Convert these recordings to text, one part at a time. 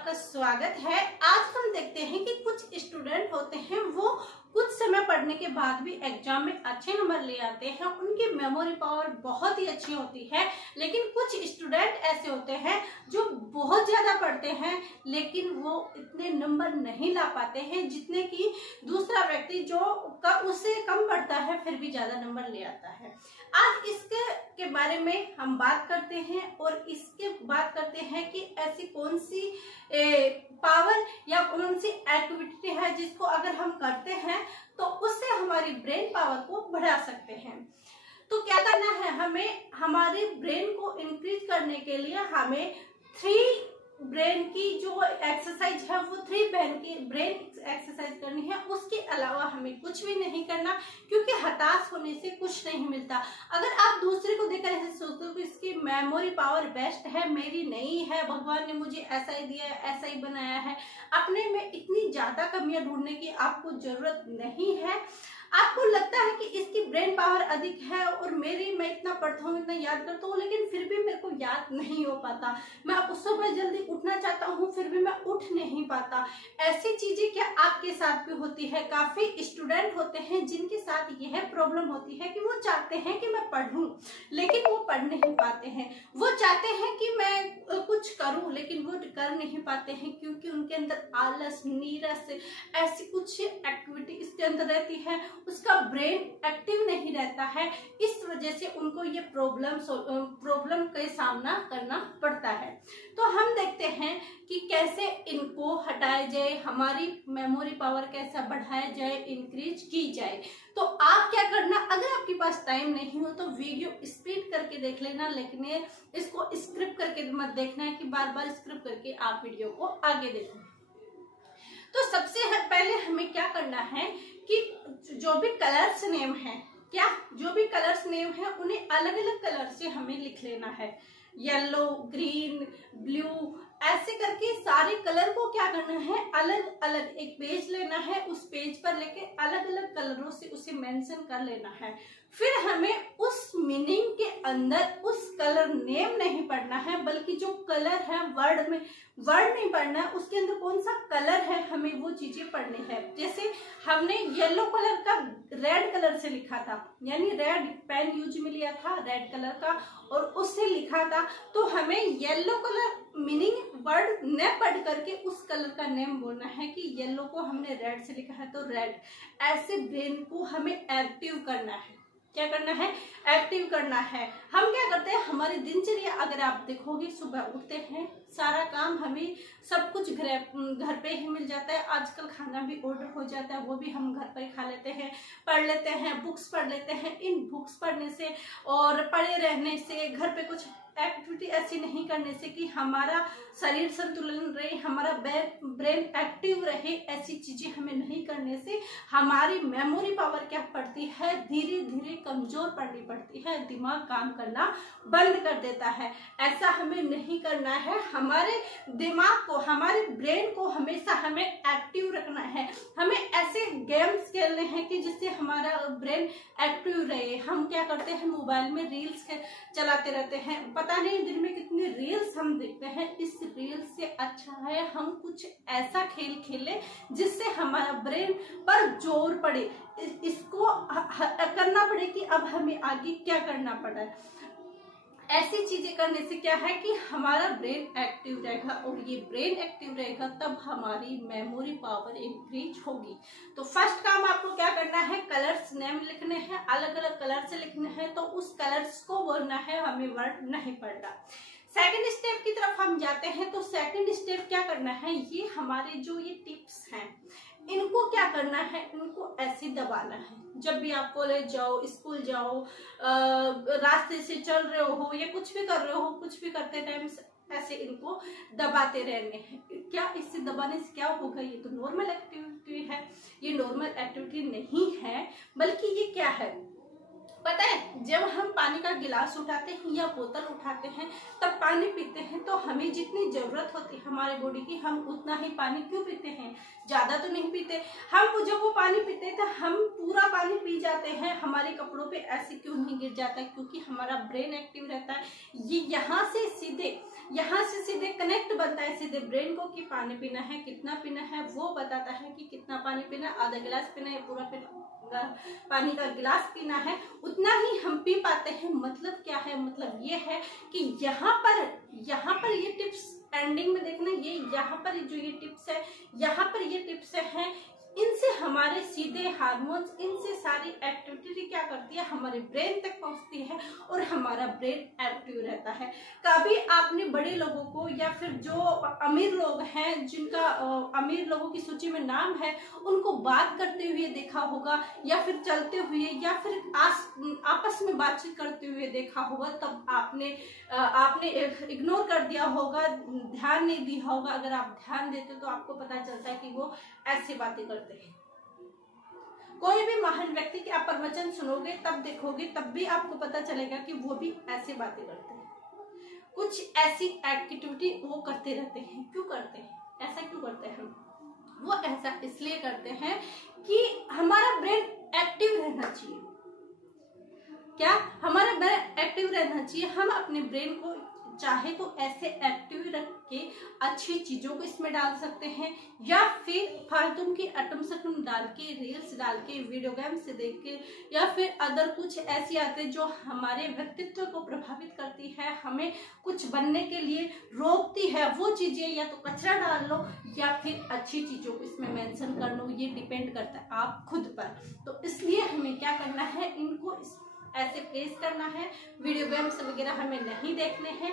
आपका स्वागत है। आज हम देखते हैं कि कुछ स्टूडेंट होते हैं वो कुछ समय पढ़ने के बाद भी एग्जाम में अच्छे नंबर ले आते हैं, उनकी मेमोरी पावर बहुत ही अच्छी होती है। लेकिन कुछ स्टूडेंट ऐसे होते हैं जो बहुत ज्यादा पढ़ते हैं लेकिन वो इतने नंबर नहीं ला पाते हैं जितने कि दूसरा व्यक्ति जो उससे कम पढ़ता है फिर भी ज्यादा नंबर ले आता है। आज इसके बारे में हम बात करते हैं और इसके बात करते हैं कि ऐसी कौन सी पावर या कौन सी एक्टिविटी है जिसको अगर हम करते हैं तो उससे हमारी ब्रेन पावर को बढ़ा सकते हैं। तो क्या करना है, हमें हमारे ब्रेन को इंक्रीज करने के लिए हमें 3 ब्रेन की जो एक्सरसाइज है वो 3 ब्रेन एक्सरसाइज करनी है। उसके अलावा हमें कुछ भी नहीं करना, क्योंकि हताश होने से कुछ नहीं मिलता। अगर आप दूसरे को देखकर ऐसे सोचते हो कि इसकी मेमोरी पावर बेस्ट है, मेरी नहीं है, भगवान ने मुझे ऐसा ही दिया है, ऐसा ही बनाया है, अपने में इतनी ज्यादा कमियां ढूंढने की आपको जरूरत नहीं है। आपको लगता है कि इसकी ब्रेन पावर अधिक है और मैं इतना पढ़ता हूँ, इतना याद करता हूँ, लेकिन फिर भी मेरे को याद नहीं हो पाता। मैं उस समय जल्दी उठना चाहता हूँ फिर भी मैं उठ नहीं पाता। ऐसी चीजें क्या आपके साथ भी होती है? काफी स्टूडेंट होते हैं जिनके साथ यह प्रॉब्लम होती है कि वो चाहते हैं कि मैं पढ़ूं लेकिन वो पढ़ नहीं पाते हैं। वो चाहते हैं कि मैं कुछ करूं लेकिन वो कर नहीं पाते हैं, क्योंकि उनके अंदर आलस, नीरस, ऐसी कुछ एक्टिविटी इसके अंदर रहती है, उसका ब्रेन एक्टिव नहीं रहता है। इस वजह से उनको ये प्रॉब्लम का सामना करना पड़ता है। तो हम देखते हैं कि कैसे इनको हटाया जाए, हमारी मेमोरी पावर कैसे बढ़ाया जाए, इंक्रीज की जाए। तो आप क्या करना, अगर आपके पास टाइम नहीं हो तो वीडियो स्पीड करके देख लेना, लेकिन इसको स्क्रिप्ट करके मत देखना है कि बार बार स्क्रिप्ट करके आप वीडियो को आगे देखो। तो सबसे पहले हमें क्या करना है कि जो भी कलर्स नेम है, जो भी कलर्स नेम है उन्हें अलग अलग कलर से हमें लिख लेना है। येलो, ग्रीन, ब्लू, ऐसे करके सारे कलर को क्या करना है, अलग अलग एक पेज लेना है, उस पेज पर लेके अलग अलग कलरों से उसे मेंशन कर लेना है। फिर हमें उस मीनिंग के अंदर उस कलर नेम नहीं पढ़ना है, बल्कि जो कलर है वर्ड नहीं पढ़ना है, उसके अंदर कौन सा कलर है हमें वो चीजें पढ़नी है। जैसे हमने येलो कलर का रेड कलर से लिखा था, यानी रेड पेन यूज में लिया था रेड कलर का और उससे लिखा था, तो हमें येलो कलर मीनिंग वर्ड न पढ़ करके उस कलर का नेम बोलना है कि येलो को हमने रेड से लिखा है तो रेड। ऐसे ब्रेन को हमें एक्टिव करना है। क्या करना है? एक्टिव करना है। हम क्या करते हैं, हमारी दिनचर्या अगर आप देखोगे, सुबह उठते हैं, सारा काम हमें सब कुछ घर पे ही मिल जाता है। आजकल खाना भी ऑर्डर हो जाता है, वो भी हम घर पर ही खा लेते हैं, पढ़ लेते हैं, बुक्स पढ़ लेते हैं। इन बुक्स पढ़ने से और पढ़े रहने से, घर पे कुछ एक्टिविटी ऐसी नहीं करने से कि हमारा शरीर संतुलन रहे, हमारा ब्रेन एक्टिव रहे, ऐसी चीजें हमें नहीं करने से हमारी मेमोरी पावर क्या पड़ती है, धीरे धीरे कमजोर पड़नी पड़ती है, दिमाग काम करना बंद कर देता है। ऐसा हमें नहीं करना है। हमारे दिमाग को, हमारे ब्रेन को हमेशा हमें एक्टिव रखना है। हमें ऐसे गेम्स खेलने हैं कि जिससे हमारा ब्रेन एक्टिव रहे। हम क्या करते हैं, मोबाइल में रील्स चलाते रहते हैं, पता नहीं दिन में कितनी रील्स हम देखते हैं। इस रील्स से अच्छा है हम कुछ ऐसा खेल खेलें जिससे हमारा ब्रेन पर जोर पड़े, इसको करना पड़े कि अब हमें आगे क्या करना पड़ा है। ऐसी चीजें करने से क्या है कि हमारा ब्रेन एक्टिव रहेगा, और ये ब्रेन एक्टिव रहेगा तब हमारी मेमोरी पावर इंक्रीज होगी। तो फर्स्ट काम आपको क्या करना है, कलर्स नेम लिखने हैं, अलग अलग कलर से लिखने हैं, तो उस कलर्स को बोलना है, हमें वर्ड नहीं पढ़ना। सेकंड स्टेप की तरफ हम जाते हैं। तो सेकंड स्टेप क्या करना है, ये हमारे जो ये टिप्स हैं इनको क्या करना है, इनको ऐसे दबाना है। जब भी आप कॉलेज जाओ, स्कूल जाओ, रास्ते से चल रहे हो या कुछ भी कर रहे हो, कुछ भी करते टाइम ऐसे इनको दबाते रहने हैं। क्या इससे दबाने से क्या होगा, ये तो नॉर्मल एक्टिविटी है। ये नॉर्मल एक्टिविटी नहीं है, बल्कि ये क्या है पता है, जब हम पानी का गिलास उठाते हैं या बोतल उठाते हैं तब पानी पीते हैं, तो हमें जितनी जरूरत होती है हमारे बॉडी की, हम उतना ही पानी क्यों पीते हैं, ज्यादा तो नहीं पीते। हम जब वो पानी पीते हैं तो हम पूरा पानी पी जाते हैं, हमारे कपड़ों पे ऐसे क्यों नहीं गिर जाता है, क्योंकि हमारा ब्रेन एक्टिव रहता है। ये यहाँ से सीधे यहाँ से सीधे कनेक्ट बनता है सीधे ब्रेन को कि पानी पीना है, कितना पीना है, वो बताता है कि कितना पानी पीना है, आधा गिलास पीना है, पूरा पानी का गिलास पीना है, उतना ही हम पी पाते हैं। मतलब क्या है, मतलब ये है कि यहाँ पर ये टिप्स एंडिंग में देखना, ये यहाँ पर जो ये टिप्स है, यहाँ पर ये टिप्स हैं, इनसे हमारे सीधे हार्मोन्स, इनसे सारी एक्टिविटी क्या करती है, हमारे ब्रेन तक पहुंचती है और हमारा ब्रेन एक्टिव रहता है। कभी आपने बड़े लोगों को या फिर जो अमीर लोग हैं, जिनका अमीर लोगों की सूची में नाम है, उनको बात करते हुए देखा होगा या फिर चलते हुए या फिर आपस में बातचीत करते हुए देखा होगा, तब आपने इग्नोर कर दिया होगा, ध्यान नहीं दिया होगा। अगर आप ध्यान देते तो आपको पता चलता है कि वो ऐसी बातें करते हैं। कोई भी महान व्यक्ति के आप प्रवचन सुनोगे, तब देखोगे, तब भी आपको पता चलेगा कि वो भी ऐसी बातें करते हैं, कुछ ऐसी एक्टिविटी वो करते रहते हैं। क्यों करते हैं, ऐसा क्यों करते हैं? वो ऐसा इसलिए करते हैं कि हमारा ब्रेन एक्टिव रहना चाहिए। क्या हमारा ब्रेन एक्टिव रहना चाहिए? हम अपने ब्रेन को चाहे तो ऐसे एक्टिव रख के अच्छी चीजों को इसमें डाल सकते हैं, या फिर फालतू की अटम सटम डाल के, रील्स डाल के, वीडियो गेम्स देख के, या फिर अदर कुछ ऐसी आते जो हमारे व्यक्तित्व को प्रभावित करती है, हमें कुछ बनने के लिए रोकती है, वो चीजें या तो कचरा डाल लो या फिर अच्छी चीजों को इसमें मेंशन कर लो। ये डिपेंड करता है आप खुद पर। तो इसलिए हमें क्या करना है, इनको ऐसे प्लेस करना है। वीडियो गेम्स वगैरह हमें नहीं देखने हैं।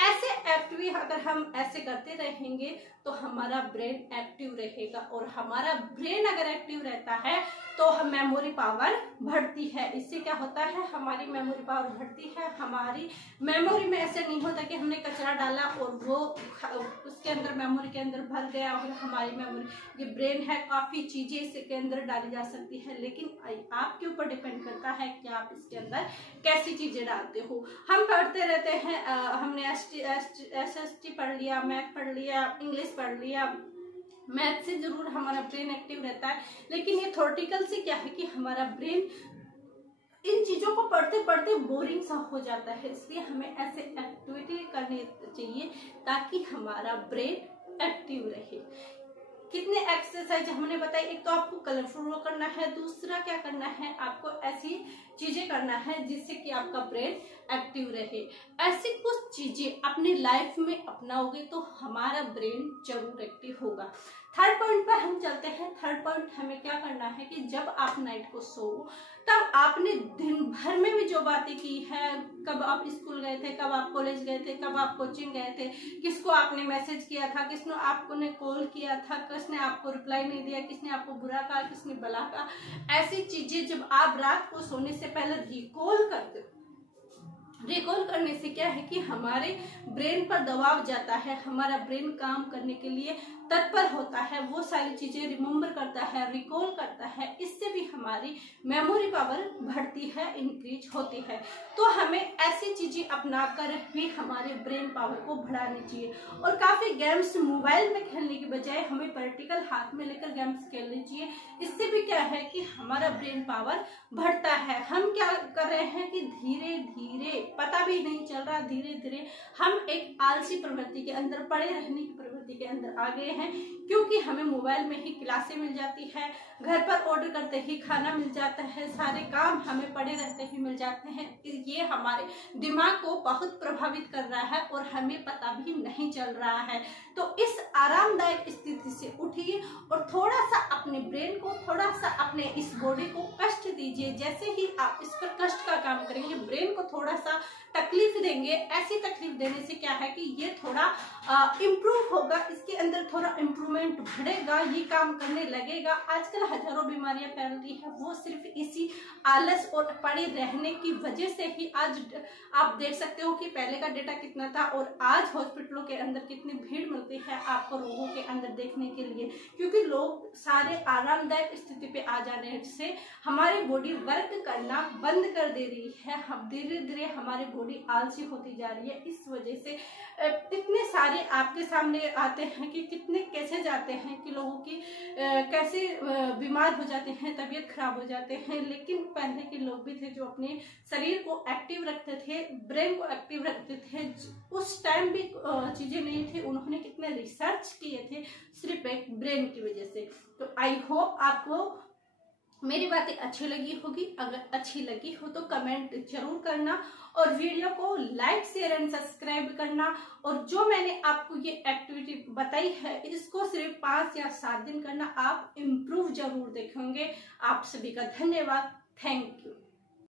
ऐसे एक्टिव अगर हम ऐसे करते रहेंगे तो हमारा ब्रेन एक्टिव रहेगा, और हमारा ब्रेन अगर एक्टिव रहता है तो हम मेमोरी पावर बढ़ती है। इससे क्या होता है, हमारी मेमोरी पावर बढ़ती है। हमारी मेमोरी में ऐसे नहीं होता कि हमने कचरा डाला और वो उसके अंदर मेमोरी के अंदर भर गया, और हमारी मेमोरी, ये ब्रेन है, काफी चीजें इसके अंदर डाली जा सकती है, लेकिन आपके ऊपर डिपेंड करता है कि आप इसके अंदर कैसी चीजें डालते हो। हम पढ़ते रहते हैं, हमने SST पढ़ लिया, मैथ पढ़ लिया, इंग्लिश पढ़ लिया, मैथ से जरूर हमारा ब्रेन एक्टिव रहता है, लेकिन ये थ्योरेटिकल से क्या है कि हमारा ब्रेन इन चीजों को पढ़ते पढ़ते बोरिंग सा हो जाता है। इसलिए हमें ऐसे एक्टिविटी करनी चाहिए ताकि हमारा ब्रेन एक्टिव रहे। कितने एक्सरसाइज हमने बताई, एक तो आपको कलरफुल करना है, दूसरा क्या करना है, आपको ऐसी चीजें करना है जिससे कि आपका ब्रेन एक्टिव रहे। ऐसी कुछ चीजें अपनी लाइफ में अपनाओगे तो हमारा ब्रेन जरूर एक्टिव होगा। थर्ड पॉइंट पर हम चलते हैं। थर्ड पॉइंट हमें क्या करना है कि जब आप नाइट को सो, तब आपने दिन भर में भी जो बातें की है, कब आप स्कूल गए थे, कब आप कॉलेज गए थे, कब आप कोचिंग गए थे, किसको आपने मैसेज किया था, किसने आपको ने कॉल किया था, किसने आपको रिप्लाई नहीं दिया, किसने आपको बुरा कहा, किसने भला कहा, ऐसी चीजें जब आप रात को सोने से पहले रिकॉल करते हो, रिकॉल करने से क्या है कि हमारे ब्रेन पर दबाव जाता है, हमारा ब्रेन काम करने के लिए तत्पर होता है, वो सारी चीजें रिमेम्बर करता है, रिकॉल करता है। इससे भी हमारी मेमोरी पावर बढ़ती है, इंक्रीज होती है। तो हमें ऐसी चीजें अपनाकर भी हमारे ब्रेन पावर को बढ़ानी चाहिए। और काफी गेम्स मोबाइल में खेलने के बजाय हमें प्रैक्टिकल हाथ में लेकर गेम्स खेलने चाहिए। इससे भी क्या है कि हमारा ब्रेन पावर बढ़ता है। हम क्या कर रहे हैं कि धीरे धीरे, पता भी नहीं चल रहा, धीरे धीरे हम एक आलसी प्रवृत्ति के अंदर, पड़े रहने की प्रवृत्ति के अंदर आ गए हैं, क्योंकि हमें मोबाइल में ही क्लासें मिल जाती है, घर पर ऑर्डर करते ही खाना मिल जाता है, सारे काम हमें पड़े रहते ही मिल जाते हैं। ये हमारे दिमाग को बहुत प्रभावित कर रहा है और हमें पता भी नहीं चल रहा है। तो इस आरामदायक स्थिति से उठिए और थोड़ा सा अपने ब्रेन को, थोड़ा सा अपने इस बॉडी को कष्ट दीजिए। जैसे ही आप इस पर कष्ट का काम करेंगे, ब्रेन को थोड़ा सा तकलीफ देंगे, ऐसी तकलीफ देने से क्या है कि ये थोड़ा इम्प्रूव होगा, इसके अंदर थोड़ा इम्प्रूवमेंट बढ़ेगा, ये काम करने लगेगा। आजकल हजारों बीमारियां फैल रही है, वो सिर्फ इसी आलस और पड़े रहने की वजह से ही। आज आप देख सकते हो कि पहले का डेटा कितना था और आज हॉस्पिटलों के अंदर कितनी भीड़ मिलती है आपको रोगों के अंदर देखने के लिए, क्योंकि लोग सारे आरामदायक स्थिति पे आ जाने से हमारी बॉडी वर्क करना बंद कर दे रही है। हम धीरे धीरे हमारी बॉडी आलसी होती जा रही है। इस वजह से इतने सारे आपके सामने आते हैं कि कितने कैसे जाते हैं कि लोगों की कैसे बीमार हो जाते हैं, तबीयत खराब हो जाते हैं। लेकिन पहले के लोग भी थे जो अपने शरीर को एक्टिव रखते थे, ब्रेन को एक्टिव रखते थे। उस टाइम भी चीजें नहीं थी, उन्होंने कितने रिसर्च किए थे सिर्फ एक ब्रेन की वजह से। तो आई होप आपको मेरी बातें अच्छी लगी होगी। अगर अच्छी लगी हो तो कमेंट जरूर करना और वीडियो को लाइक शेयर एंड सब्सक्राइब करना। और जो मैंने आपको ये एक्टिविटी बताई है इसको सिर्फ 5 या 7 दिन करना, आप इम्प्रूव जरूर देखेंगे। आप सभी का धन्यवाद। Thank you.